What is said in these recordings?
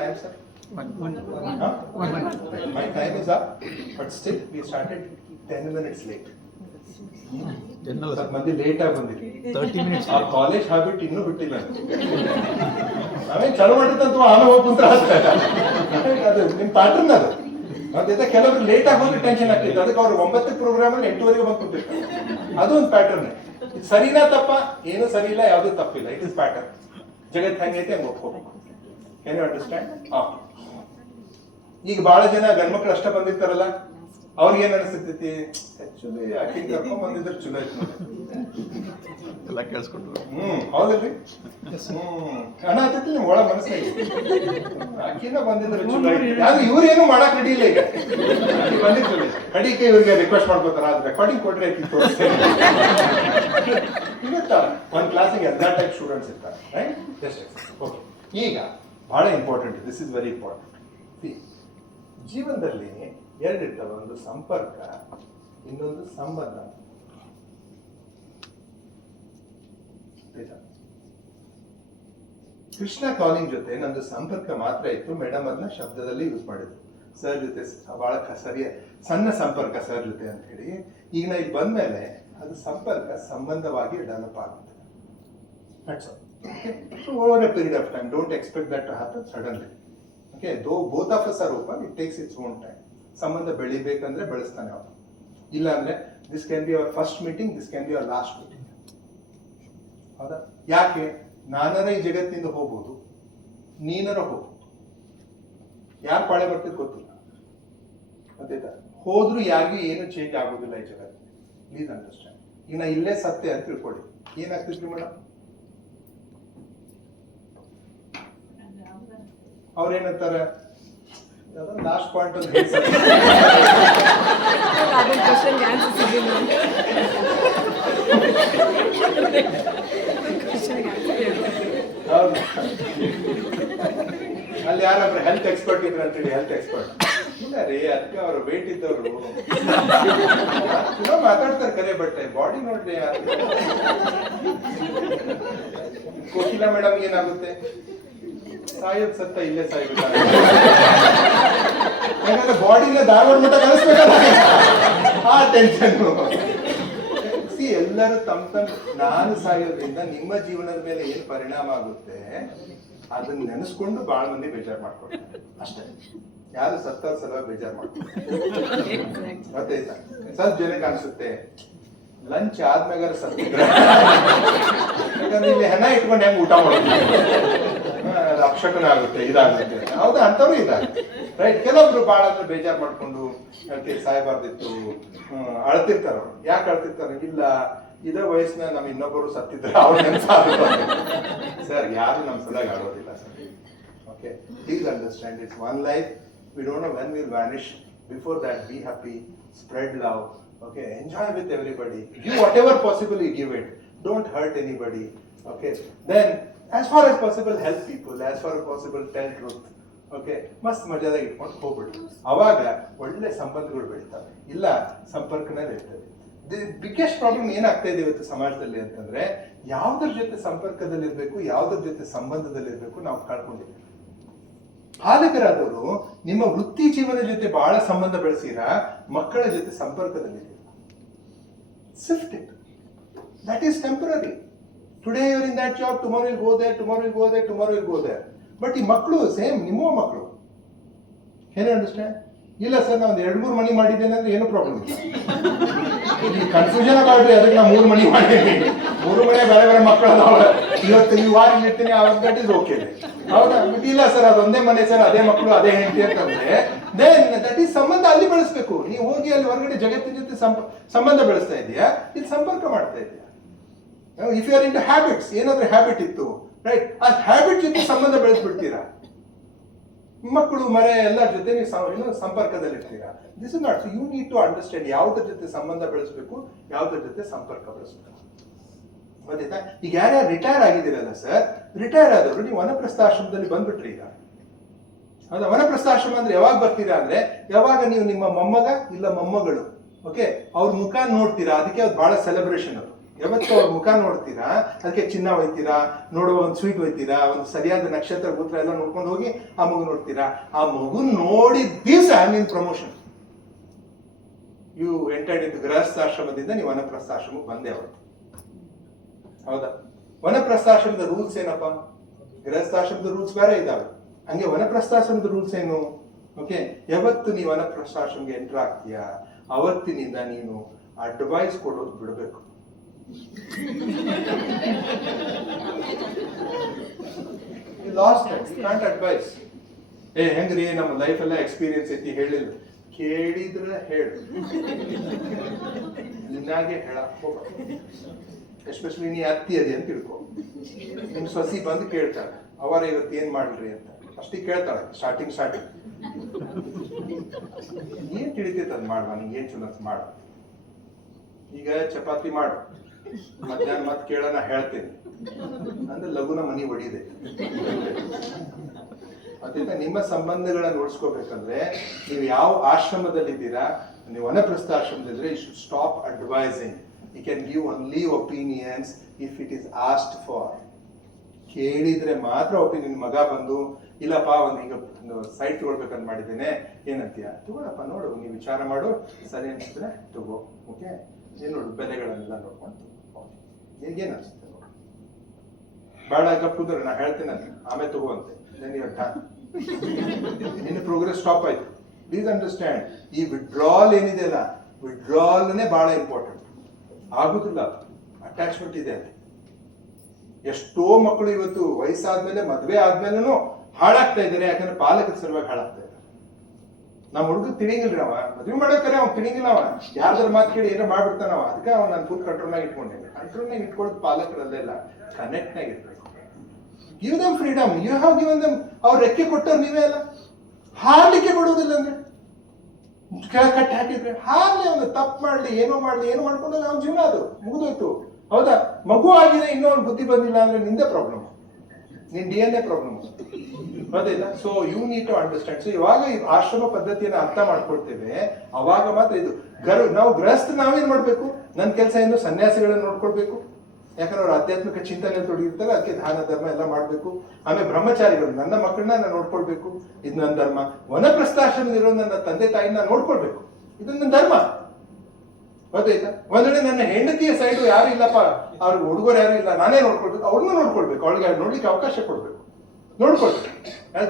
time, sir? Huh? My time is up, but still we started 10 minutes late. ಸ್ವಲ್ಪ ಮಂದಿ late ಆಗಿ ಬಂದಿರಿ. 30 minutes. ಆ ಕಾಲೇಜ್ ಹ್ಯಾಬಿಟ್ ಇನ್ನೂ ಬಿಟ್ಟಿಲ್ಲ. ನಾವೇನ್ ಚಲೋ ಮಾಡಿದಂತ ಆಮೇಲೆ ಹೋಗಿ ಕುಂತ್ರ ಅದು ನಿಮ್ ಪ್ಯಾಟರ್ನ್ ಅದು. ಅದೇ ಕೆಲವರು ಲೇಟ್ ಆಗಿ ಹೋದ್ರೆ ಟೆನ್ಷನ್ ಆಗ್ತಿತ್ತು, ಅದಕ್ಕೆ ಅವ್ರು 9 ಪ್ರೋಗ್ರಾಮ್ ಅಲ್ಲಿ 8ವರೆಗೆ ಬಂದು ಕೂತಿರ್ತಾರೆ. ಅದು ಒಂದು ಪ್ಯಾಟರ್ನ್. ಸರಿನಾ ತಪ್ಪ? ಏನು ಸರಿ ಇಲ್ಲ, ಯಾವ್ದು ತಪ್ಪಿಲ್ಲ. It is pattern. ಜಗತ್ ಹೆಂಗೈತೆ ಹಂಗೆ ಒಪ್ಕೋಬೇಕು. Can you understand? ಈಗ ಬಹಳ ಜನ ಗಂಡ್ಮಕ್ಳು ಅಷ್ಟ ಬಂದಿರ್ತಾರಲ್ಲ, ಅವ್ರಿಗೆ ಏನ್ ಅನಿಸ್ತೈತಿ, ಆಕ್ಚುಲಿ ಆಕಿ ಕರ್ಕೊಂಡ್ ಬಂದಿದ್ರೆ ಚಲೋ ಐತಿ ಎಲ್ಲ ಕೇಳಿಸ್ಕೊಂಡ್ರು. ಹೌದಲ್ರಿ? ಅಣ್ಣ ಆಗ್ತೈತಿ ನಿಮ್ ಒಳ ಮನಸ್ಸಾಗಿ ಅಕ್ಕಿನ ಬಂದಿದ್ರೆ ಚಲೋ ಐತಿ. ಆದ್ರೆ ಇವ್ರೇನು ಮಾಡಕ್ ರೆಡಿ ಇಲ್ಲ. ಈಗ ಬಂದಿರ್ತೀವಿ ಕಡಿಕೆ ಇವ್ರಿಗೆ ರಿಕ್ವೆಸ್ಟ್ ಮಾಡ್ಕೋತಾರ, ಅದು ರೆಕಾರ್ಡಿಂಗ್ ಕೊಟ್ರೆ ಆಕಿ ತೋರಿಸ್ತೇನೆ. ಇರುತ್ತಾರ ಒಂದ್ ಕ್ಲಾಸಿಗೆ ಎಲ್ಲ ಟೈಪ್ ಸ್ಟೂಡೆಂಟ್ಸ್ ಇರ್ತಾರೆ, ರೈಟ್? Just okay. ಈಗ ಬಹಳ important, this is very important. ಜೀವನದಲ್ಲಿ ಎರಡಿರ್ತವೆ, ಒಂದು ಸಂಪರ್ಕ, ಇನ್ನೊಂದು ಸಂಬಂಧ. ಕೃಷ್ಣ ಕಾಲಿಂಗ್ ಜೊತೆ ನಂದು ಸಂಪರ್ಕ ಮಾತ್ರ ಇತ್ತು. ಮೇಡಮ್ ಅದನ್ನ ಶಬ್ದದಲ್ಲಿ ಯೂಸ್ ಮಾಡಿದ್ರು. ಸರ್ ಜೊತೆ ಬಹಳ ಸರಿಯ ಸಣ್ಣ ಸಂಪರ್ಕ ಸರ್ ಜೊತೆ ಅಂತ ಹೇಳಿ. ಈಗ ನಾ ಇಲ್ಲಿ ಬಂದ್ಮೇಲೆ ಅದು ಸಂಪರ್ಕ ಸಂಬಂಧವಾಗಿ ಡೆವಲಪ್ ಆಗುತ್ತೆ. Over a period of time. Don't expect that to happen suddenly. Okay, though both of us are open, it takes its own time. ಸಂಬಂಧ ಬೆಳಿಬೇಕಂದ್ರೆ ಬೆಳೆಸ್ತಾನೆ ಅವನು. ಇಲ್ಲ ಅಂದ್ರೆ this can be our first meeting, this can be our last meeting. ಹೌದಾ? ಯಾಕೆ? ನಾನರ ಈ ಜಗತ್ತಿನಿಂದ ಹೋಗ್ಬೋದು, ನೀನರ ಹೋಗ್ಬೋದು. ಯಾರು ಪಾಳೆ ಬರ್ತಿದ್ ಗೊತ್ತಿಲ್ಲ. ಗೊತ್ತಾಯ್ತಾ? ಹೋದ್ರು ಯಾರಿಗೂ ಏನು ಚೇಂಜ್ ಆಗೋದಿಲ್ಲ ಈ ಜಗತ್ತು. Please understand. ಈಗ ನಾ ಇಲ್ಲೇ ಸತ್ಯ ಅಂತ ತಿಳ್ಕೊಳ್ಳಿ, ಏನಾಗ್ತಿದ್ರಿ ಮೇಡಮ್? ಅವ್ರೇನಂತಾರೆ, ಲಾಸ್ಟ್ ಪಾಯಿಂಟ್ ಅಂತ ಹೇಳ್ತಾರೆ. ಅಲ್ಲಿ ಯಾರಾದ್ರೂ ಹೆಲ್ತ್ ಎಕ್ಸ್ಪರ್ಟ್ ಇದ್ರ ಅಂತೇಳಿ, ಹೆಲ್ತ್ ಎಕ್ಸ್ಪರ್ಟ್ ಇಲ್ಲ ರೀ, ಅದಕ್ಕೆ ಅವರು ವೇಟ್ ಇದ್ದವರು ಮಾತಾಡ್ತಾರೆ ಕರೆ, ಬಟ್ ಬಾಡಿ ನೋಡ್ರಿ. ಕೋಕಿಲಾ ಮೇಡಮ್ ಏನಾಗುತ್ತೆ, ಸಾಯೋದ್ ಸತ್ತ ಇಲ್ಲೇ ಸಾಯ್ಬೇಕು. ಯಾಕಂದ್ರೆ ಬಾಡಿನ ಧಾರವಾಡ ಮಟ್ಟ ಕಳಿಸ್ಬೇಕಲ್ಲ, ಆ ಟೆನ್ಷನ್. ಎಲ್ಲರೂ ತಮ್ಮ ನಾನು ಸಾಯೋದ್ರಿಂದ ನಿಮ್ಮ ಜೀವನದ ಮೇಲೆ ಏನ್ ಪರಿಣಾಮ ಆಗುತ್ತೆ ಅದನ್ನ ನೆನೆಸ್ಕೊಂಡು ಬಹಳ ಮಂದಿ ಬೇಜಾರು ಮಾಡ್ಕೊಳ್ತಾರೆ ಅಷ್ಟೇ. ಯಾರು ಸತ್ತವ್ರ ಸಲುವಾಗಿ ಬೇಜಾರು ಮಾಡ್ಕೊಳ್ತಾರೆ. ಗೊತ್ತಾಯ್ತಾ? ಸ್ವಲ್ಪ ಜನಕ್ಕೆ ಅನ್ಸುತ್ತೆ ಲಂಚ್ ಆದ್ಮ್ಯಾಗ ಸತ್ತಿದ್ರೆ, ಯಾಕಂದ್ರೆ ಇಲ್ಲಿ ಹೆಣ ಇಟ್ಕೊಂಡು ಹೆಂಗ್ ಊಟ ಮಾಡೋದು, ರಕ್ಷಕನ ಆಗುತ್ತೆ, ಇದಾಗುತ್ತೆ. ಹೌದಾ? ಅಂತವ್ರು ಇದ್ದಾರೆ, ರೈಟ್? ಕೆಲವೊಬ್ರು ಬಹಳ ಅಂದ್ರೆ ಬೇಜಾರು ಮಾಡ್ಕೊಂಡು ಸಾಯಬಾರ್ದಿತ್ತು ಅಳ್ತಿರ್ತಾರ. ಅವ್ರು ಯಾಕೆ ಅಳ್ತಿರ್ತಾರ? ಇಲ್ಲ, ಇದೇ ವಯಸ್ಸಿನ ನಮ್ ಇನ್ನೊಬ್ಬರು ಸತ್ತಿದ್ರೆ ಅವ್ರ ನೆನ್ಸ ಸರ್, ಯಾರು ನಮ್ ಸಲುವಾಗಿ ಆಡೋದಿಲ್ಲ sir. Okay, please understand, it's one life. We don't know when will vanish. Before that be happy, spread love. Okay, enjoy with everybody. Give whatever possible, you give it. Don't hurt anybody. Okay, then as far as possible help people. As far as possible tell truth. Okay, ಮಸ್ತ್ ಮಜಾದಾಗ ಇಟ್ಕೊಂಡು ಹೋಗ್ಬಿಡಿ. ಅವಾಗ ಒಳ್ಳೆ ಸಂಬಂಧಗಳು ಬೆಳಿತಾವೆ. ಇಲ್ಲ ಸಂಪರ್ಕನೇ ಇರ್ತದೆ. The biggest problem ಏನಾಗ್ತಾ ಇದೆ ಇವತ್ತು ಸಮಾಜದಲ್ಲಿ ಅಂತಂದ್ರೆ, ಯಾವ್ದ್ರ ಜೊತೆ ಸಂಪರ್ಕದಲ್ಲಿರ್ಬೇಕು, ಯಾವ್ದ್ರ ಜೊತೆ ಸಂಬಂಧದಲ್ಲಿರ್ಬೇಕು ನಾವು ಕಳ್ಕೊಂಡಿದ್ದೀವಿ. ಪಾಲಕರಾದವರು ನಿಮ್ಮ ವೃತ್ತಿ ಜೀವನ ಜೊತೆ ಬಹಳ ಸಂಬಂಧ ಬೆಳೆಸಿರ, ಮಕ್ಕಳ ಜೊತೆ ಸಂಪರ್ಕದಲ್ಲಿ sift it. That is temporary. Today you are in that job, tomorrow you go there, tomorrow you go there, tomorrow you go there. But ಈ ಮಕ್ಕಳು ಸೇಮ್ ನಿಮ್ಮ ಮಕ್ಕಳು. Can you understand? ಇಲ್ಲ ಸರ್, ನಾವು 2-3 ಮನಿ ಮಾಡಿದ್ದೇನೆ ಅಂದ್ರೆ ಏನು ಪ್ರಾಬ್ಲಮ್ ಇಲ್ಲ. ಕನ್ಫ್ಯೂಷನ್ ಆಗ್ರಿ, ಅದಕ್ಕೆ ನಾವು 3 ಮನಿ ಮಾಡಿದ್ದೀನಿ. 3 ಮನೆ ಬೇರೆ ಬೇರೆ ಮಕ್ಕಳು ಅದಾವ. ಇವತ್ತು ಈ ವಾರ ಇರ್ತೀನಿ, ಅವಾಗ ದಟ್ ಇಸ್ ಓಕೆ. ಹೌದಾ? ಬಟ್ ಇಲ್ಲ ಸರ್, ಅದೊಂದೇ ಮನೆ ಸರ್, ಅದೇ ಮಕ್ಕಳು ಅದೇ ಹೆಂಡತಿ ಅಂತಂದ್ರೆ ದೆನ್ ದಟ್ ಈಸ್ ಸಂಬಂಧ ಅಲ್ಲಿ ಬೆಳೆಸ್ಬೇಕು. ನೀವು ಹೋಗಿ ಅಲ್ಲಿ ಹೊರಗಡೆ ಜಗತ್ತಿನ ಜೊತೆ ಸಂಬಂಧ ಬೆಳೆಸ್ತಾ ಇದೆಯಾ, ಇಲ್ಲಿ ಸಂಪರ್ಕ ಮಾಡ್ತಾ ಇದೆಯಾ? If you are in habits, ಏನಾದ್ರೂ ಹ್ಯಾಬಿಟ್ ಇತ್ತು, ರೈಟ್, ಆ ಹ್ಯಾಬಿಟ್ ಜೊತೆ ಸಂಬಂಧ ಬೆಳೆಸ್ಬಿಡ್ತೀರಾ. ಮಕ್ಕಳು ಮರೆ ಎಲ್ಲರ ಜೊತೆ ನೀವು ಸಂಪರ್ಕದಲ್ಲಿರ್ತೀರಾ. This is not. You need to understand ಯಾವ್ದ್ರ ಜೊತೆ ಸಂಬಂಧ ಬೆಳೆಸ್ಬೇಕು, ಯಾವ್ದ್ರ ಜೊತೆ ಸಂಪರ್ಕ ಬೆಳೆಸ್ಬೇಕು. ಗೊತ್ತಾಯ್ತಾ? ಈಗ ಯಾರ್ಯಾರು ರಿಟೈರ್ ಆಗಿದ್ದೀರಲ್ಲ ಸರ್, ರಿಟೈರ್ ಆದವರು ನೀವು ವನಪ್ರಸ್ಥಾಶ್ರಮದಲ್ಲಿ ಬಂದ್ಬಿಟ್ರಿ. ಈಗ ಹೌದಾ? ವನಪ್ರಸ್ಥಾಶ್ರಮ ಅಂದ್ರೆ ಯಾವಾಗ ಬರ್ತೀರಾ ಅಂದ್ರೆ, ಯಾವಾಗ ನೀವು ನಿಮ್ಮ ಮೊಮ್ಮಗ ಇಲ್ಲ ಮೊಮ್ಮಗಳು, ಓಕೆ, ಅವ್ರ ಮುಖ ನೋಡ್ತೀರಾ, ಅದಕ್ಕೆ ಅದು ಬಹಳ ಸೆಲೆಬ್ರೇಷನ್. ಅದು ಯಾವತ್ತೂ ಅವ್ರ ಮುಖ ನೋಡ್ತೀರಾ, ಅದಕ್ಕೆ ಚಿನ್ನ ಒಯ್ತೀರಾ, ನೋಡುವ ಒಂದು ಸ್ವೀಟ್ ಒಯ್ತೀರಾ, ಒಂದು ಸರಿಯಾದ ನಕ್ಷತ್ರ ಗೋತ್ರ ಎಲ್ಲ ನೋಡ್ಕೊಂಡು ಹೋಗಿ ಆ ಮಗು ನೋಡ್ತೀರಾ. ಆ ಮಗು ನೋಡಿದ ದಿವಸ ನಿನ್ ಪ್ರಮೋಷನ್. ಯು ಎಂಟರ್ಡ್ ಇನ್ ಗೃಹಸ್ಥಾಶ್ರಮದಿಂದ ನೀವು ವನಪ್ರಸ್ಥಾಶ್ರಮಕ್ಕೆ ಬಂದೆ ಅವತ್ತು. ಹೌದಾ? ವನಪ್ರಸ್ಥಾಶ್ರಮದ ರೂಲ್ಸ್ ಏನಪ್ಪ? ಗೃಹಸ್ಥಾಶ್ರಮದ ರೂಲ್ಸ್ ಬೇರೆ ಇದಾವೆ, ಹಂಗೆ ವನಪ್ರಸ್ಥಾಶ್ರಮದ ರೂಲ್ಸ್ ಏನು? ಓಕೆ, ಯಾವತ್ತು ನೀವು ವನಪ್ರಸ್ಥಾಶ್ರಮಕ್ಕೆ ಎಂಟರ್ ಆಗ್ತೀಯಾ ಅವತ್ತಿನಿಂದ ನೀನು ಅಡ್ವೈಸ್ ಕೊಡೋದು ಬಿಡಬೇಕು. Last can't advice. ಹೆಂಗ್ರಿ ನಮ್ಮ ಲೈಫ್ ಎಲ್ಲ ಎಕ್ಸ್ಪೀರಿಯನ್ಸ್ ಐತಿ ಹೇಳಿಲ್ಲ, ಕೇಳಿದ್ರೆ ಹೇಳು, ನಿನ್ನಾಗೆ ಹೇಳಕ್ ಹೋಗ. ಎಸ್ಪೆಷಲಿ ನೀ ಅತ್ತಿ ಅದಿ ಅಂತ ತಿಳ್ಕೊ. ನಿಮ್ ಸೊಸಿ ಬಂದು ಕೇಳ್ತಾಳೆ, ಅವರ ಇವತ್ತು ಏನ್ ಮಾಡ್ರಿ ಅಂತ ಅಷ್ಟಿಗೆ ಕೇಳ್ತಾಳೆ. ಸ್ಟಾರ್ಟಿಂಗ್ ಏನ್ ತಿಳಿತೈತೆ ಅದ್ ಮಾಡುವ, ನೀ ಏನ್ ಚಲೋ ಮಾಡ. ಈಗ ಚಪಾತಿ ಮಾಡು, ಮಧ್ಯಾಹ್ನ ಮತ್ತೆ ಕೇಳೋಣ ಹೇಳ್ತೇನೆ ಅಂದ್ರೆ ಲಘುನ ಮನಿ ಒಡಿದೆ. ಅದರಿಂದ ನಿಮ್ಮ ಸಂಬಂಧಗಳನ್ನ ನೋಡ್ಸ್ಕೋಬೇಕಂದ್ರೆ ನೀವು ಯಾವ ಆಶ್ರಮದಲ್ಲಿದ್ದೀರಾ, ನೀವು ವನಪ್ರಸ್ಥಾಶ್ರಮದಲ್ಲಿದ್ರೆ you should stop advising. You can give only opinions if it is asked for. ಕೇಳಿದ್ರೆ ಮಾತ್ರ ಒಪಿನಿಯನ್. ಮಗ ಬಂದು ಇಲ್ಲಪ್ಪ ಈಗ ಒಂದು ಸೈಟ್ ತಗೊಳ್ಬೇಕಂತ ಮಾಡಿದ್ದೇನೆ, ಏನಂತೀಯ? ತಗೊಳಪ್ಪ, ನೋಡು, ನೀವು ವಿಚಾರ ಮಾಡು, ಸರಿ ಅನ್ಸಿದ್ರೆ ತಗೋ. ಓಕೆ, ಏನ್ ನೋಡು, ಬೆಲೆಗಳನ್ನೆಲ್ಲ ನೋಡ್ಕೊಂಡು ನಿನ್ಗೇನು ಅನ್ಸುತ್ತೆ ನೋಡು. ಬೇಡ ಗಪ್ಪುದ್ರೆ ನಾ ಹೇಳ್ತೇನೆ ಅಂತ ಆಮೇಲೆ ತಗೋ ಅಂತೆ. ನಿನ್ನ ಪ್ರೋಗ್ರೆಸ್ ಸ್ಟಾಪ್ ಆಯ್ತು. ಪ್ಲೀಸ್ ಅಂಡರ್ಸ್ಟ್ಯಾಂಡ್, ಈ ವಿಡ್ರಾಲ್ ಏನಿದೆ ಅಲ್ಲ, ವಿಡ್ರಾಲ್ನೇ ಬಹಳ ಇಂಪಾರ್ಟೆಂಟ್. ಆಗುದಿಲ್ಲ, ಅಟ್ಯಾಚ್ಮೆಂಟ್ ಇದೆ ಅಲ್ಲಿ. ಎಷ್ಟೋ ಮಕ್ಕಳು ಇವತ್ತು ವಯಸ್ಸಾದ್ಮೇಲೆ ಮದ್ವೆ ಆದ್ಮೇಲೆ ಹಾಳಾಗ್ತಾ ಇದ್ದಾರೆ. ಯಾಕಂದ್ರೆ ಪಾಲಕರ ಸಲುವಾಗಿ ಹಾಳಾಗ್ತಾ ಇದ್ದಾರೆ. ನಮ್ಮ ಹುಡುಗ ತಿಳಿಯಂಗಿಲ್ರಿ, ಅವ ಮದ್ವೆ ಮಾಡೋಕರೆ ಅವ್ನು ತಿಳಿಯಂಗಿಲ್ಲ. ಅವ ಯಾರ್ದಾರ ಮಾತು ಕೇಳಿ ಏನೋ ಮಾಡ್ಬಿಡ್ತಾನ. ಅವ ಅದಕ್ಕೆ ಅವ್ನು ನಾನು ಫುಲ್ ಕಂಟ್ರೋಲ್ನಾಗ ಇಟ್ಕೊಂಡೇನೆ. ಕಂಟ್ರೋಲ್ನಾಗ ಇಟ್ಕೊಳ್ಳೋದು ಪಾಲಕರಲ್ಲೆಲ್ಲ, ಕನೆಕ್ಟ್ನಾಗ ಇರ್ಬೇಕು. Give them freedom. You have given them. ಅವ್ರು ರೆಕ್ಕೆ ಕೊಟ್ಟವ್ರು ನೀವೇ ಅಲ್ಲ. ಹಾರ್ಲಿಕ್ಕೆ ಬಿಡುವುದಿಲ್ಲ ಅಂದ್ರೆ ಕೆಳಗೆ ಕಟ್ಟಿ ಹಾಕಿದ್ರೆ ಹಾರ್ಲಿ. ಅವನು ತಪ್ಪು ಮಾಡ್ಲಿ, ಏನೋ ಮಾಡ್ಲಿ, ಏನೋ ಮಾಡ್ಕೊಂಡಾಗ ಅವ್ನ ಜೀವನ ಅದು ಮುಗಿದೋಯ್ತು. ಹೌದಾ? ಮಗು ಆಗಿದೆ, ಇನ್ನೂ ಅವ್ನು ಬುದ್ಧಿ ಬಂದಿಲ್ಲ ಅಂದ್ರೆ ನಿಂದೆ ಪ್ರಾಬ್ಲಮ್, ನಿನ್ DNA ಪ್ರಾಬ್ಲಮ್. ಗೊತ್ತಿಲ್ಲ? So you need to understand. So ಇವಾಗ ಈ ಆಶ್ರಮ ಪದ್ಧತಿಯನ್ನು ಅರ್ಥ ಮಾಡ್ಕೊಳ್ತೇವೆ, ಅವಾಗ ಮಾತ್ರ ಇದು ನಾವು ಗೃಹಸ್ಥ ನಾವೇನ್ ಮಾಡ್ಬೇಕು? ನನ್ನ ಕೆಲಸ ಏನು? ಸನ್ಯಾಸಿಗಳನ್ನ ನೋಡ್ಕೊಳ್ಬೇಕು. ಯಾಕಂದ್ರೆ ಅವ್ರ ಆಧ್ಯಾತ್ಮಿಕ ಚಿಂತನೆ ತೊಡಗಿರ್ತಾರೆ, ಅದಕ್ಕೆ ದಾನ ಧರ್ಮ ಎಲ್ಲ ಮಾಡ್ಬೇಕು. ಆಮೇಲೆ ಬ್ರಹ್ಮಚಾರಿಗಳು, ನನ್ನ ಮಕ್ಕಳನ್ನ ನಾನು ನೋಡ್ಕೊಳ್ಬೇಕು, ಇದು ನನ್ನ ಧರ್ಮ. ವನಪ್ರಸ್ಥಾಶ್ರಮದಲ್ಲಿರೋ ನನ್ನ ತಂದೆ ತಾಯಿನ ನೋಡ್ಕೊಳ್ಬೇಕು, ಇದು ನನ್ನ ಧರ್ಮ. ಗೊತ್ತಾಯ್ತಾ? ಒಂದ್ ವೇಳೆ ನನ್ನ ಹೆಂಡತಿಯ ಸೈಡು ಯಾರು ಇಲ್ಲಪ್ಪ, ಅವ್ರಿಗೆ ಹುಡುಗರು ಯಾರು ಇಲ್ಲ, ನಾನೇ ನೋಡ್ಕೊಳ್ಬೇಕು, ಅವ್ರನ್ನೂ ನೋಡ್ಕೊಳ್ಬೇಕು, ಅವಳಿಗೆ ನೋಡ್ಲಿಕ್ಕೆ ಅವಕಾಶ ಕೊಡ್ಬೇಕು, ನೋಡ್ಕೊಳ್ಬೇಕು.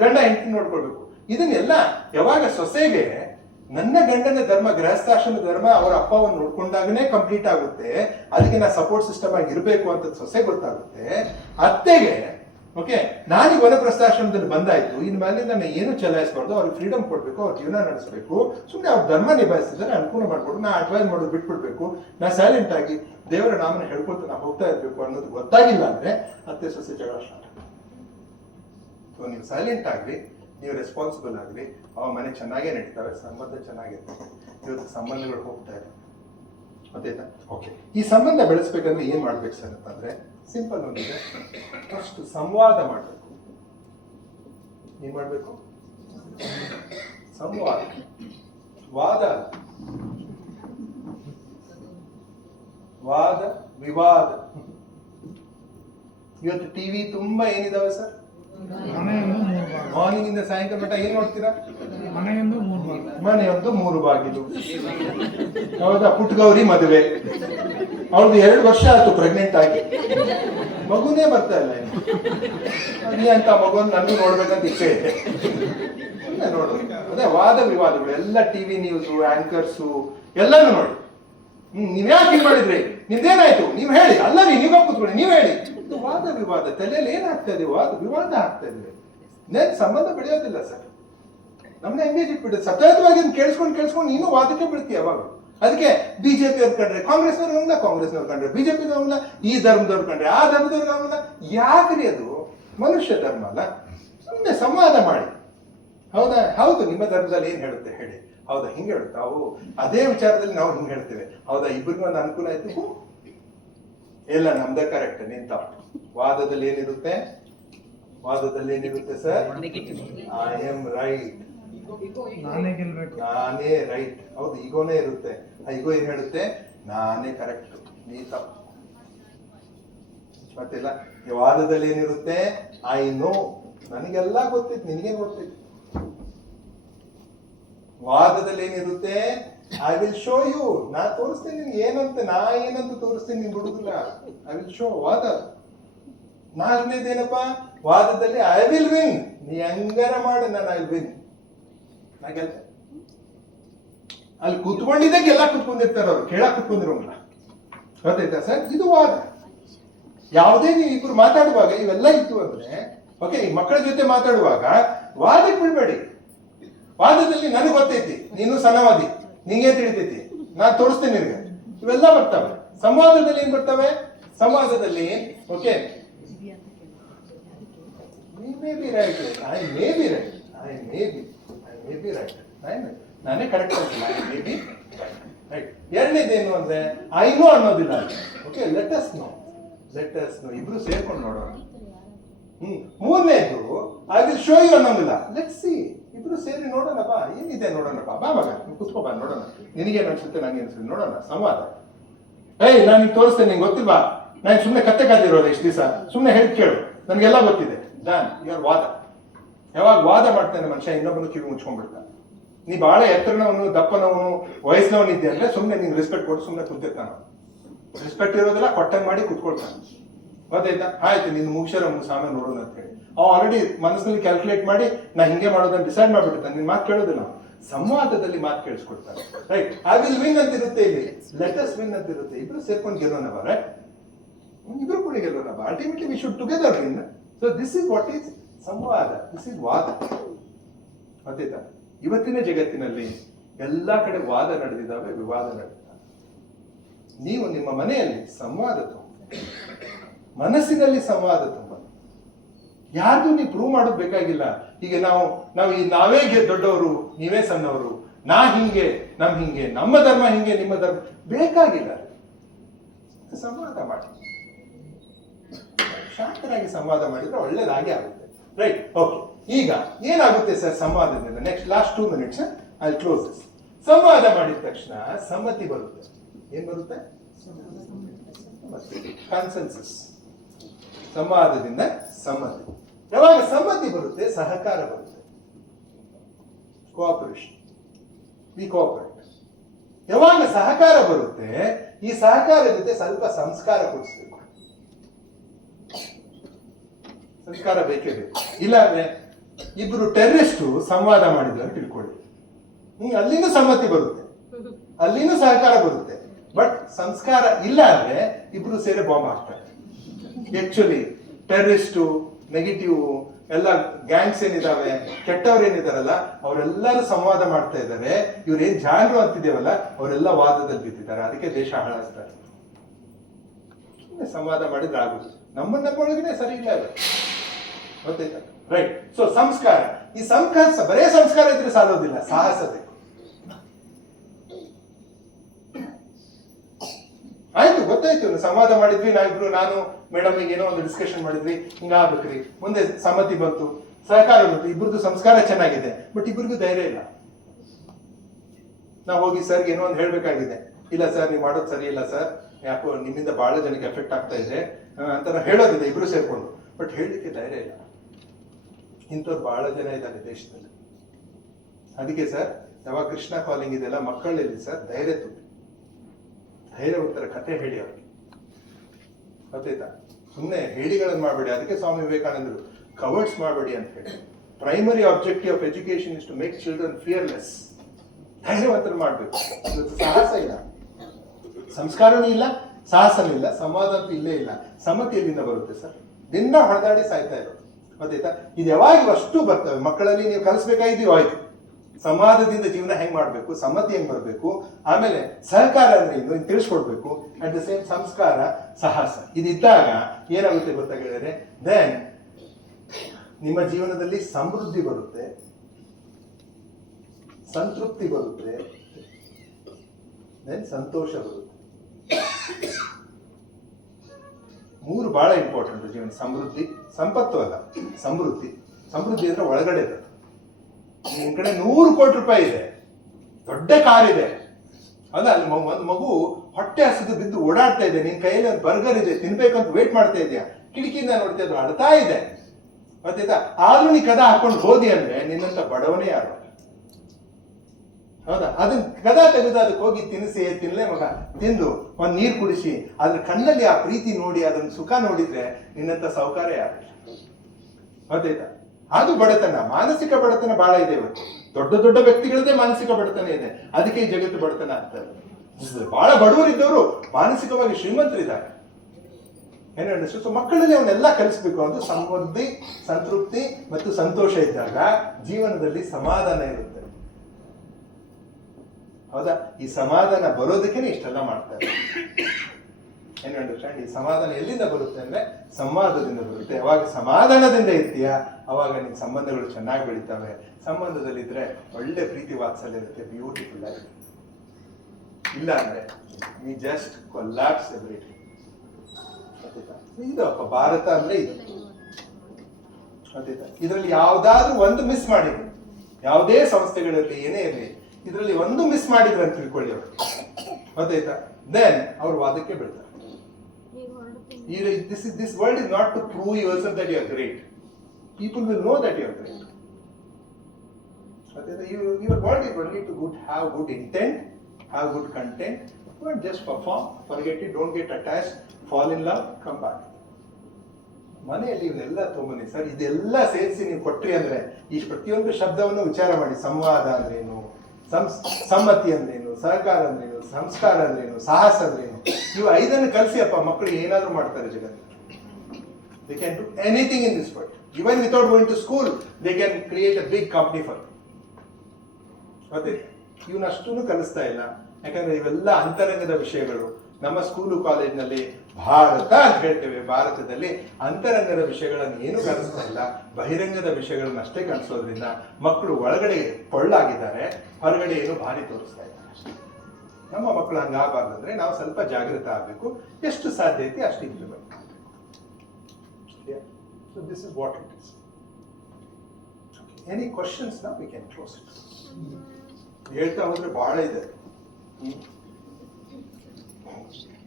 ಗಂಡ ಹೆಂಡತಿ ನೋಡ್ಕೊಳ್ಬೇಕು. ಇದನ್ನೆಲ್ಲ ಯಾವಾಗ ಸೊಸೆಗೆ ನನ್ನ ಗಂಡನ ಧರ್ಮ, ಗೃಹಸ್ಥಾಶ್ರಮ ಧರ್ಮ, ಅವರ ಅಪ್ಪವನ್ನು ನೋಡ್ಕೊಂಡಾಗನೇ ಕಂಪ್ಲೀಟ್ ಆಗುತ್ತೆ. ಅದಕ್ಕೆ ನಾ ಸಪೋರ್ಟ್ ಸಿಸ್ಟಮ್ ಆಗಿ ಇರಬೇಕು ಅಂತ ಸೊಸೆ ಗೊತ್ತಾಗುತ್ತೆ. ಅತ್ತೆಗೆ ಓಕೆ, ನಾನು ವನಪ್ರಸ್ಥಾಶ್ರಮದಲ್ಲಿ ಬಂದಾಯ್ತು, ಇನ್ ಮೇಲೆ ನನ್ನ ಏನು ಚಲಾಯಿಸಬಾರ್ದು, ಅವ್ರಿಗೆ ಫ್ರೀಡಮ್ ಕೊಡ್ಬೇಕು, ಅವ್ರ ಜೀವನ ನಡೆಸಬೇಕು, ಸುಮ್ಮನೆ ಅವ್ರ ಧರ್ಮ ನಿಭಾಯಿಸಿದ್ರೆ ಅನುಕೂಲ ಮಾಡ್ಕೊಡು, ನಾ ಅಡ್ವೈಸ್ ಮಾಡೋದು ಬಿಟ್ಬಿಡ್ಬೇಕು, ನಾ ಸೈಲೆಂಟ್ ಆಗಿ ದೇವರ ನಾಮನ ಹೇಳ್ಕೊತ ನಾ ಹೋಗ್ತಾ ಇರ್ಬೇಕು ಅನ್ನೋದು ಗೊತ್ತಾಗಿಲ್ಲ ಅಂದ್ರೆ ಅತ್ತೆ ಸೊಸೆ ಜಗಳ ಸ್ಟಾರ್ಟ್. ಸೊ ನೀವು ಸೈಲೆಂಟ್ ಆಗ್ರಿ, ನೀವು ರೆಸ್ಪಾನ್ಸಿಬಲ್ ಆಗ್ರಿ, ಅವ ಮನೆ ಚೆನ್ನಾಗೇ ನಡೀತವೆ, ಸಂಬಂಧ ಚೆನ್ನಾಗಿರ್ತವೆ. ಇವತ್ತು ಸಂಬಂಧಗಳು ಹೋಗ್ತಾ ಇದೆ, ಗೊತ್ತಾಯ್ತಾ? ಓಕೆ, ಈ ಸಂಬಂಧ ಬೆಳೆಸ್ಬೇಕಂದ್ರೆ ಏನ್ ಮಾಡ್ಬೇಕು ಸರ್ ಅಂತಂದ್ರೆ ಸಿಂಪಲ್ ಒಂದಿದೆ. ಫಸ್ಟ್ ಸಂವಾದ ಮಾಡಬೇಕು. ಏನ್ ಮಾಡ್ಬೇಕು? ಸಂವಾದ, ವಾದ ಅಲ್ಲ. ವಾದ ವಿವಾದ. ಇವತ್ತು ಟಿವಿ ತುಂಬಾ ಏನಿದಾವೆ ಸರ್? ಮಾರ್ನಿಂಗ್ ಇಂದ ಸಾಯಂಕಾಲ ಮಟ್ಟ ಏನ್ ನೋಡ್ತೀರಾ? ಮನೆಯೊಂದು 3 ಬಾಗಿಲು. ಹೌದಾ? ಪುಟ್ಟಗೌರಿ ಮದುವೆ, ಅವ್ರದ್ದು 2 ವರ್ಷ ಆಯ್ತು ಪ್ರೆಗ್ನೆಂಟ್ ಆಗಿ, ಮಗುನೇ ಬರ್ತಾ ಇಲ್ಲ. ನೀ ಅಂತ ಮಗುವನ್ನು ನನಗೂ ನೋಡ್ಬೇಕಂತ ಇಚ್ಛೆ ಇದೆ, ನೋಡು. ಅದೇ ವಾದ ವಿವಾದಗಳು ಎಲ್ಲ, ಟಿವಿ ನ್ಯೂಸು, ಆಂಕರ್ಸು ಎಲ್ಲಾನು ನೋಡಿ. ನೀವ್ ಯಾಕೆ ಹಿಂಗ್ ಮಾಡಿದ್ರಿ, ನಿಮ್ದೇನಾಯ್ತು, ನೀವ್ ಹೇಳಿ. ಅಲ್ಲ ನೀವ್ ಕೂತ್ಕೊಳ್ಳಿ, ನೀವ್ ಹೇಳಿ. ವಾದ ವಿವಾದ ತಲೆಯಲ್ಲಿ ಏನಾಗ್ತಾ ಇದೆ? ವಾದ ವಿವಾದ ಆಗ್ತಾ ಇದೆ. ನೆನ್ ಸಂಬಂಧ ಬೆಳೆಯೋದಿಲ್ಲ ಸರ್. ನಮ್ನ ಎಂಗೇಜ್ ಇಟ್ಬಿಟ್ಟು ಸತತವಾಗಿ ಕೇಳಿಸ್ಕೊಂಡು ನೀನು ವಾದಕ್ಕೆ ಬಿಡ್ತೀಯ ಅವಾಗ. ಅದಕ್ಕೆ ಬಿಜೆಪಿ ಅವ್ರು ಕಂಡ್ರೆ ಕಾಂಗ್ರೆಸ್ನವ್ರು, ಕಾಂಗ್ರೆಸ್ನವ್ರು ಕಂಡ್ರೆ ಬಿಜೆಪಿ ಅವಲ್ಲ, ಈ ಧರ್ಮದವ್ರು ಕಂಡ್ರೆ ಆ ಧರ್ಮದವ್ರು ಅವಲ್ಲ. ಯಾಕ್ರಿ? ಅದು ಮನುಷ್ಯ ಧರ್ಮ ಅಲ್ಲ. ಸುಮ್ಮನೆ ಸಂವಾದ ಮಾಡಿ. ಹೌದಾ? ಹೌದು, ನಿಮ್ಮ ಧರ್ಮದಲ್ಲಿ ಏನ್ ಹೇಳುತ್ತೆ ಹೇಳಿ. ಹೌದಾ? ಹಿಂಗೆ ಹೇಳುತ್ತಾ? ಅವು ಅದೇ ವಿಚಾರದಲ್ಲಿ ನಾವು ಹಿಂಗೆ ಹೇಳ್ತೇವೆ. ಹೌದಾ? ಇಬ್ಬರಿಗೂ ಒಂದು ಅನುಕೂಲ ಆಯ್ತು, ಎಲ್ಲ ನಮ್ದೇ ಕರೆಕ್ಟ್, ನಿನ್ ತಪ್ಪು. ವಾದದಲ್ಲಿ ಏನಿರುತ್ತೆ? ವಾದದಲ್ಲಿ ಏನಿರುತ್ತೆ ಸರ್? ಐ ಆಮ್ ರೈಟ್, ನಾನೇ ರೈಟ್. ಹೌದು, ಈಗೋನೇ ಇರುತ್ತೆ. ಈಗೋ ಏನ್ ಹೇಳುತ್ತೆ? ನಾನೇ ಕರೆಕ್ಟ್, ನೀ ತಪ್ಪು. ಮತ್ತೆಲ್ಲ ವಾದದಲ್ಲಿ ಏನಿರುತ್ತೆ, ಐ ನೋ, ನನಗೆಲ್ಲ ಗೊತ್ತಿತ್ತು, ನಿನಗೇನು ಗೊತ್ತಿತ್ತು. ವಾದದಲ್ಲಿ ಏನಿರುತ್ತೆ, ಐ ವಿಲ್ ಶೋ ಯು, ನಾ ತೋರಿಸ್ತೀನಿ ನಿನ್ಗೆ ಏನಂತ, ನಾ ಏನಂತ ತೋರಿಸ್ತೀನಿ, ನಿನ್ ಹುಡುಗಲ್ಲ. I will show. ವಾದ. ನಾಲ್ಕನೇದೇನಪ್ಪ, ವಾದದಲ್ಲಿ ಐ ವಿಲ್ ವಿನ್. ನೀ ಹಂಗಾರ ಮಾಡು, ನಾನು ಐ ವಿಲ್ ವಿನ್. ನಾ ಗೆಲ್ತೆ. ಅಲ್ಲಿ ಕೂತ್ಕೊಂಡಿದ್ದಾಗ ಎಲ್ಲ ಕೂತ್ಕೊಂಡಿರ್ತಾರ, ಅವ್ರು ಕೇಳಕ್ ಕೂತ್ಕೊಂಡಿರೋಲ್ಲ. ಗೊತ್ತಾಯ್ತಾ ಸರ್? ಇದು ವಾದ. ಯಾವುದೇ ನೀವು ಇಬ್ರು ಮಾತಾಡುವಾಗ ಇವೆಲ್ಲ ಇತ್ತು ಅಂದ್ರೆ, ಓಕೆ, ಈ ಮಕ್ಕಳ ಜೊತೆ ಮಾತಾಡುವಾಗ ವಾದಕ್ಕೆ ಬಿಡ್ಬೇಡಿ. ವಾದದಲ್ಲಿ ನನಗೆ ಗೊತ್ತೈತಿ, ನೀನು ಸಣ್ಣವಾದಿ, ನಿಂಗೆ ತಿಳಿತೈತಿ, ನಾನು ತೋರಿಸ್ತೇನೆ ನಿನಗೆ, ಇವೆಲ್ಲ ಬರ್ತವೆ. ಸಂವಾದದಲ್ಲಿ ಏನ್ ಬರ್ತವೆ? ಸಂವಾದದಲ್ಲಿ okay, may be right, I may be right, I may be right, ನಾನೇ ಕರೆಕ್ಟ್ ಅಂತಿಲ್ಲ, ಐ ಮೇ ಬಿ ರೈಟ್. ಎರಡನೇದೇನು ಅಂದ್ರೆ ಐ ನೋ ಅನ್ನೋದಿಲ್ಲ. Okay, let us know. ಇಬ್ರು ಸೇರ್ಕೊಂಡು ನೋಡೋಣ. ಮೂರನೇದು ಐ ವಿಲ್ ಶೋ ಯು ಅನ್ನೋದಿಲ್ಲ. ಲೆಟ್ ಸಿ, ಇಬ್ರು ಸೇರಿ ನೋಡೋಣ ಬಾ, ಏನಿದೆ ನೋಡೋಣಪ್ಪ, ಬಾ ಮಗ ಕುತ್ಕೋ ಬಾ, ನೋಡೋಣ, ನಿನಗೇನು ಅನ್ಸುತ್ತೆ, ನಂಗೆ ಅನ್ಸುತ್ತೆ, ನೋಡೋಣ. ಸಂವಾದ. ನಾನು ನಿಂಗೆ ತೋರಿಸ್ತೇನೆ, ನಿಂಗೆ ಗೊತ್ತಿಲ್ವಾ, ನಾನು ಸುಮ್ಮನೆ ಕತ್ತೆ ಕಾದಿರೋದು ಇಷ್ಟು ದಿವಸ, ಸುಮ್ಮನೆ ಹೇಳಿ ಕೇಳು, ನನಗೆಲ್ಲ ಗೊತ್ತಿದೆ. ಡನ್, ಇವ್ರ ವಾದ. ಯಾವಾಗ ವಾದ ಮಾಡ್ತಾನೆ ಮನುಷ್ಯ, ಇನ್ನೊಬ್ಬನು ಕಿವಿ ಮುಚ್ಕೊಂಡ್ಬಿಡ್ತಾನೆ. ನೀ ಬಹಳ ಎತ್ತರನವನು, ದಪ್ಪನವನು, ವಯಸ್ಸಿನವನಿದ್ದೆ ಅಂದ್ರೆ ಸುಮ್ಮನೆ ನಿಂಗೆ ರೆಸ್ಪೆಕ್ಟ್ ಕೊಟ್ಟು ಸುಮ್ಮನೆ ಕುಂತಿರ್ತಾನ. ರೆಸ್ಪೆಕ್ಟ್ ಇರೋದಿಲ್ಲ, ಕೊಟ್ಟಂಗೆ ಮಾಡಿ ಕುತ್ಕೊಳ್ತಾನೆ. ಗೊತ್ತಾಯ್ತಾ? ಆಯ್ತು, ನಿನ್ನ ಮುಗಿಸ್ಯಾರ ಸಾಮಾನು ನೋಡೋಣ ಅಂತ ಹೇಳಿ ಅವ ಆಲ್ರೆಡಿ ಮನಸ್ಸಿನಲ್ಲಿ ಕ್ಯಾಲ್ಕುಲೇಟ್ ಮಾಡಿ ನಾ ಹಿಂಗೆ ಮಾಡೋದನ್ನ ಡಿಸೈಡ್ ಮಾಡ್ಬಿಟ್ಟಿರ್ತಾನೆ. ನಿನ್ ಮಾತು ಕೇಳೋದಿಲ್ಲ. ಸಂವಾದದಲ್ಲಿ ಮಾತು ಕೇಳಿಸ್ಕೊಡ್ತಾರೆ. ರೈಟ್, ಐ ವಿಲ್ ವಿನ್ ಅಂತ ಇರುತ್ತೆ, ಇಲ್ಲಿ ಲೆಟ್ ಅಸ್ ವಿನ್ ಅಂತ ಇರುತ್ತೆ. ಇಬ್ರು ಸೇರ್ಕೊಂಡು ಗೆಲ್ಲೋಣ ಬಾ, ರೈಟ್, ಇಬ್ರು ಕೂಡ ಗೆಲ್ಲೋಣ ಬಾ. Ultimately we should together win. So this is what is ಸಂವಾದ, ದಿಸ್ ಇಸ್ ವಾದ. ಗೊತ್ತಾಯ್ತಾ? ಇವತ್ತಿನ ಜಗತ್ತಿನಲ್ಲಿ ಎಲ್ಲಾ ಕಡೆ ವಾದ ನಡೆದಿದ್ದಾವೆ, ವಿವಾದ ನಡೆದಿದ್ದಾವೆ. ನೀವು ನಿಮ್ಮ ಮನೆಯಲ್ಲಿ ಸಂವಾದ ತುಂಬ, ಮನಸ್ಸಿನಲ್ಲಿ ಸಂವಾದ ತುಂಬ. ಯಾರ್ದು ನೀವು ಪ್ರೂವ್ ಮಾಡೋದು ಬೇಕಾಗಿಲ್ಲ. ಈಗ ನಾವೇ ದೊಡ್ಡವರು, ನೀವೇ ಸಣ್ಣವರು, ನಾ ಹಿಂಗೆ, ಹಿಂಗೆ, ನಮ್ಮ ಧರ್ಮ ಹಿಂಗೆ, ನಿಮ್ಮ ಧರ್ಮ ಬೇಕಾಗಿಲ್ಲ. ಸಂವಾದ ಮಾಡಿ, ಶಾಂತರಾಗಿ ಸಂವಾದ ಮಾಡಿದ್ರೆ ಒಳ್ಳೇದಾಗಿ ಆಗುತ್ತೆ. Right, okay. ಈಗ ಏನಾಗುತ್ತೆ ಸರ್ ಸಂವಾದದಿಂದ? Next last 2 minutes I close this. ಸಂವಾದ ಮಾಡಿದ ತಕ್ಷಣ ಸಮ್ಮತಿ ಬರುತ್ತೆ. ಏನ್ ಬರುತ್ತೆ? ಕನ್ಸೆನ್ಸಸ್. ಸಂವಾದದಿಂದ ಸಮ್ಮತಿ. ಯಾವಾಗ ಸಮ್ಮತಿ ಬರುತ್ತೆ, ಸಹಕಾರ ಬರುತ್ತೆ. Cooperation, we cooperate. ಯಾವಾಗ ಸಹಕಾರ ಬರುತ್ತೆ, ಈ ಸಹಕಾರ ಜೊತೆ ಸ್ವಲ್ಪ ಸಂಸ್ಕಾರ ಕೊಡಿಸ್ಬೇಕು. ಸಂಸ್ಕಾರ ಬೇಕೇ ಬೇಕು. ಇಲ್ಲಾಂದ್ರೆ ಇಬ್ರು ಟೆರರಿಸ್ಟು ಸಂವಾದ ಮಾಡಿದ್ರು ಅಂತ ತಿಳ್ಕೊಳ್ಳಿ, ಅಲ್ಲಿನೂ ಸಮ್ಮತಿ ಬರುತ್ತೆ, ಅಲ್ಲಿನೂ ಸಹಕಾರ ಬರುತ್ತೆ. ಬಟ್ ಸಂಸ್ಕಾರ ಇಲ್ಲ ಅಂದ್ರೆ ಇಬ್ರು ಸೇರಿ ಬಾಂಬ್ ಹಾಕ್ತಾರೆ. ಆಕ್ಚುಲಿ ಟೆರರಿಸ್ಟು, ನೆಗೆಟಿವ್ ಎಲ್ಲ ಗ್ಯಾಂಗ್ಸ್ ಏನಿದಾವೆ, ಕೆಟ್ಟವ್ರು ಏನಿದಾರಲ್ಲ, ಅವರೆಲ್ಲರೂ ಸಂವಾದ ಮಾಡ್ತಾ ಇದ್ದಾರೆ. ಇವ್ರೇನ್ ಜಾಣರು ಅಂತಿದ್ದೇವಲ್ಲ, ಅವರೆಲ್ಲ ವಾದದಲ್ಲಿ ಬಿದ್ದಿದ್ದಾರೆ. ಅದಕ್ಕೆ ದೇಶ ಹಾಳಾಗ್ತಾರೆ. ಸಂವಾದ ಮಾಡಿದ್ರೆ ಆಗುತ್ತೆ. ನಮ್ಮೊಳಗನೆ ಸರಿ ಇಲ್ಲ ಅದು. ಗೊತ್ತಾಯ್ತಾ? ರೈಟ್. ಸೊ ಸಂಸ್ಕಾರ, ಈ ಬರೇ ಸಂಸ್ಕಾರ ಇದ್ರೆ ಸಾಲೋದಿಲ್ಲ, ಸಾಹಸ ಬೇಕು. ಆಯ್ತು, ಗೊತ್ತಾಯ್ತು, ಸಂವಾದ ಮಾಡಿದ್ವಿ ನಾವಿಬ್ರು, ನಾನು ಮೇಡಮ್ ಏನೋ ಒಂದು ಡಿಸ್ಕಷನ್ ಮಾಡಿದ್ವಿ, ಹಿಂಗಾಗ್ಬೇಕ್ರಿ, ಮುಂದೆ ಸಮ್ಮತಿ ಬಂತು, ಸಹಕಾರ ಬಂತು, ಇಬ್ಬರದು ಸಂಸ್ಕಾರ ಚೆನ್ನಾಗಿದೆ. ಬಟ್ ಇಬ್ಬರಿಗೂ ಧೈರ್ಯ ಇಲ್ಲ. ನಾವು ಹೋಗಿ ಸರ್ಗೆ ಏನೋ ಒಂದು ಹೇಳ್ಬೇಕಾಗಿದೆ, ಇಲ್ಲ ಸರ್ ನೀವು ಮಾಡೋದು ಸರಿ ಇಲ್ಲ ಸರ್, ಯಾಕೋ ನಿಮ್ಮಿಂದ ಬಹಳ ಜನಕ್ಕೆ ಎಫೆಕ್ಟ್ ಆಗ್ತಾ ಇದೆ ಅಂತ ನಾವು ಹೇಳೋದಿದೆ ಇಬ್ರು ಸೇರ್ಕೊಂಡು. ಬಟ್ ಹೇಳಲಿಕ್ಕೆ ಧೈರ್ಯ ಇಲ್ಲ. ಇಂಥವ್ರು ಬಹಳ ಜನ ಇದ್ದಾರೆ ದೇಶದಲ್ಲಿ. ಅದಕ್ಕೆ ಸರ್ ಯಾವಾಗ ಕೃಷ್ಣ ಕಾಲಿಂಗ್ ಇದೆಲ್ಲ, ಮಕ್ಕಳಲ್ಲಿ ಸರ್ ಧೈರ್ಯ ತುಂಬಿ, ಧೈರ್ಯವಂತರ ಕಥೆ ಹೇಳಿ ಅವ್ರಿಗೆ. ಗೊತ್ತಾಯ್ತಾ? ಸುಮ್ಮನೆ ಹೇಳಿಗಳನ್ನು ಮಾಡಬೇಡಿ. ಅದಕ್ಕೆ ಸ್ವಾಮಿ ವಿವೇಕಾನಂದರು ಕವರ್ಡ್ಸ್ ಮಾಡಬೇಡಿ ಅಂತ ಹೇಳಿ. Primary objective of education is to make children fearless. ಧೈರ್ಯವಂತರ ಮಾಡಬೇಕು. ಇವತ್ತು ಸಾಹಸ ಇಲ್ಲ, ಸಂಸ್ಕಾರನೂ ಇಲ್ಲ, ಸಾಹಸನೂ ಇಲ್ಲ, ಸಂವಾದ ಅಂತೂ ಇಲ್ಲೇ ಇಲ್ಲ. ಸಮ್ಮತಿ ಎಲ್ಲಿಂದ ಬರುತ್ತೆ ಸರ್? ದಿನ ಹೊಡೆದಾಡಿ ಸಾಯ್ತಾ ಇರೋದು. ಗೊತ್ತಾಯ್ತಾ? ಇದು ಯಾವಾಗ ಅಷ್ಟು ಬರ್ತವೆ ಮಕ್ಕಳಲ್ಲಿ. ನೀವು ಕಲಿಸ್ಬೇಕಾಗಿದ್ದೀವಿ, ಆಯ್ತು, ಸಂವಾದದಿಂದ ಜೀವನ ಹೆಂಗ್ ಮಾಡ್ಬೇಕು, ಸಮ್ಮತಿ ಹೆಂಗ್ ಬರಬೇಕು, ಆಮೇಲೆ ಸಹಕಾರ ಅಂದ್ರೆ ಇದು ತಿಳಿಸ್ಕೊಡ್ಬೇಕು. ಅಟ್ ದ ಸೇಮ್ ಸಂಸ್ಕಾರ, ಸಾಹಸ ಇದಿದ್ದಾಗ ಏನಾಗುತ್ತೆ ಗೊತ್ತಾಗಿದ್ರೆ, ದೆನ್ ನಿಮ್ಮ ಜೀವನದಲ್ಲಿ ಸಮೃದ್ಧಿ ಬರುತ್ತೆ, ಸಂತೃಪ್ತಿ ಬರುತ್ತೆ, ದೆನ್ ಸಂತೋಷ ಬರುತ್ತೆ. 3 ಬಹಳ ಇಂಪಾರ್ಟೆಂಟ್ ಜೀವನ. ಸಮೃದ್ಧಿ, ಸಂಪತ್ತು ಅಲ್ಲ, ಸಮೃದ್ಧಿ. ಸಮೃದ್ಧಿ ಅಂದ್ರೆ ಒಳಗಡೆ ಇರೋದು. ನಿಮ್ ಕಡೆ 100 ಕೋಟಿ ರೂಪಾಯಿ ಇದೆ, ದೊಡ್ಡ ಕಾರ್ ಇದೆ, ಅಲ್ಲ ಅಲ್ಲಿ ಒಂದು ಮಗು ಹೊಟ್ಟೆ ಹಸಿದು ಬಿದ್ದು ಓಡಾಡ್ತಾ ಇದೆ, ನಿನ್ ಕೈಯಲ್ಲಿ ಒಂದು ಬರ್ಗರ್ ಇದೆ ತಿನ್ಬೇಕಂತ ವೇಟ್ ಮಾಡ್ತಾ ಇದೆಯಾ, ಕಿಟಕಿಯಿಂದ ನೋಡ್ತಾ ಇದ್ರು ಅಳ್ತಾ ಇದೆ, ಗೊತ್ತಾಯ್ತಾ? ಆದ್ರೂ ನೀ ಕದ ಹಾಕೊಂಡು ಹೋದಿ ಅಂದ್ರೆ ನಿನ್ನಂತ ಬಡವನೇ ಯಾರು? ಹೌದಾ? ಅದನ್ನ ಕದ ತೆಗೆದು ಅದಕ್ಕೆ ಹೋಗಿ ತಿನ್ನಿಸಿ, ತಿನ್ಲೇ ಮಗ ತಿಂದು ಒಂದ್ ನೀರು ಕುಡಿಸಿ ಅದ್ರ ಕಣ್ಣಲ್ಲಿ ಆ ಪ್ರೀತಿ ನೋಡಿ ಅದನ್ನ ಸುಖ ನೋಡಿದ್ರೆ ನಿನ್ನಂತ ಸೌಕಾರ ಯಾರು? ಗೊತ್ತಾಯ್ತಾ? ಅದು ಬಡತನ, ಮಾನಸಿಕ ಬಡತನ ಬಹಳ ಇದೆ ಇವತ್ತು. ದೊಡ್ಡ ದೊಡ್ಡ ವ್ಯಕ್ತಿಗಳದೇ ಮಾನಸಿಕ ಬಡತನ ಇದೆ, ಅದಕ್ಕೆ ಈ ಜಗತ್ತು ಬಡತನ ಆಗ್ತದೆ. ಬಹಳ ಬಡವರಿದ್ದವರು ಮಾನಸಿಕವಾಗಿ ಶ್ರೀಮಂತರಿದ್ದಾರೆ. ಏನು ಸೊ ಮಕ್ಕಳಲ್ಲಿ ಅವನ್ನೆಲ್ಲ ಕಲಿಸ್ಬೇಕು. ಅದು ಸಮೃದ್ಧಿ, ಸಂತೃಪ್ತಿ ಮತ್ತು ಸಂತೋಷ ಇದ್ದಾಗ ಜೀವನದಲ್ಲಿ ಸಮಾಧಾನ ಇರುತ್ತೆ. ಹೌದಾ? ಈ ಸಮಾಧಾನ ಬರೋದಕ್ಕೆ ಇಷ್ಟೆಲ್ಲ ಮಾಡ್ತಾರೆ. ಏನು ಅಂಡರ್ಸ್ಟ್ಯಾಂಡ್? ಈ ಸಮಾಧಾನ ಎಲ್ಲಿಂದ ಬರುತ್ತೆ ಅಂದ್ರೆ ಸಂವಾದದಿಂದ ಬರುತ್ತೆ. ಯಾವಾಗ ಸಮಾಧಾನದಿಂದ ಇರ್ತೀಯ ಅವಾಗ ನಿನ್ ಸಂಬಂಧಗಳು ಚೆನ್ನಾಗಿ ಬೆಳಿತಾವೆ. ಸಂಬಂಧದಲ್ಲಿದ್ರೆ ಒಳ್ಳೆ ಪ್ರೀತಿ ವಾತ್ಸಲ್ಯ ಇರುತ್ತೆ, ಬ್ಯೂಟಿಫುಲ್ ಆಗಿ. ಇಲ್ಲ ಅಂದ್ರೆ ವಿ ಜಸ್ಟ್ ಕೊಲ್ಲಾಪ್ಸ್ ಎವ್ರಿಥಿಂಗ್. ಇದು ಅಪ್ಪ ಭಾರತ ಅಂದ್ರೆ ಇದು. ಇದರಲ್ಲಿ ಯಾವ್ದಾದ್ರು ಒಂದು ಮಿಸ್ ಮಾಡಿದ್ವಿ, ಯಾವುದೇ ಸಂಸ್ಥೆಗಳಲ್ಲಿ ಏನೇ ಇರಲಿ, ಇದರಲ್ಲಿ ಒಂದು ಮಿಸ್ ಮಾಡಿದ್ರು ಅಂತ ತಿಳ್ಕೊಳ್ಳಿ ಅವರು, ಗೊತ್ತಾಯ್ತಾ? ದೆನ್ ಅವ್ರು ವಾದಕ್ಕೆ ಬೀಳ್ತಾರೆ. This world is not to prove yourself that you are great. People will know that you are great. Your world is only to have good intent, have good content. Don't just perform, forget it, don't get attached, fall in love, come back. ಮನೆಯಲ್ಲಿ ಇವನ್ನೆಲ್ಲ ತೊಗೊಂಬನ್ನಿ sir, ಇದೆಲ್ಲ ಸೇರಿಸಿ ನೀವು ಕೊಟ್ರಿ ಅಂದ್ರೆ ಈ ಪ್ರತಿಯೊಂದು ಶಬ್ದವನ್ನು ವಿಚಾರ ಮಾಡಿ. ಸಂವಾದ ಅಂದ್ರೇನು, ಸಮ್ಮತಿ ಅಂದ್ರೇನು, ಸಹಕಾರ ಅಂದ್ರೇನು, ಸಂಸ್ಕಾರ ಅಂದ್ರೇನು, ಸಾಹಸ ಅಂದ್ರೇನು, ಇವು 5 ಕಲಿಸಿ ಅಪ್ಪ, ಮಕ್ಕಳು ಏನಾದ್ರೂ ಮಾಡ್ತಾರೆ ಜಗತ್ತು. They can do anything in this world. Even without going to school, they can create a big company for it. ಅದೇ ಇವನಷ್ಟೂ ಕಲಿಸ್ತಾ ಇಲ್ಲ, ಯಾಕಂದ್ರೆ ಇವೆಲ್ಲ ಅಂತರಂಗದ ವಿಷಯಗಳು. ನಮ್ಮ ಸ್ಕೂಲು ಕಾಲೇಜ್ನಲ್ಲಿ ಭಾರತ ಅಂತ ಹೇಳ್ತೇವೆ, ಭಾರತದಲ್ಲಿ ಅಂತರಂಗದ ವಿಷಯಗಳನ್ನು ಏನು ಕಲಿಸ್ತಾ ಇಲ್ಲ, ಬಹಿರಂಗದ ವಿಷಯಗಳನ್ನ ಅಷ್ಟೇ ಕಲಿಸೋದ್ರಿಂದ ಮಕ್ಕಳು ಒಳಗಡೆ ಕೊಳ್ಳಾಗಿದ್ದಾರೆ, ಹೊರಗಡೆ ಏನು ಭಾರಿ ತೋರಿಸ್ತಾ ಇದ್ದಾರೆ ಅಷ್ಟೇ. ನಮ್ಮ ಮಕ್ಕಳು ಹಂಗಾಗಬಾರ್ದಂದ್ರೆ ನಾವು ಸ್ವಲ್ಪ ಜಾಗೃತ ಆಗಬೇಕು, ಎಷ್ಟು ಸಾಧ್ಯ ಐತಿ ಅಷ್ಟು ಇಂಪ್ಲಿಮೆಂಟ್ ಮಾಡಬೇಕು. So this is what it is. Any questions now? We can close it. ಹೇಳ್ತಾ ಹೋದ್ರೆ ಬಹಳ ಇದೆ.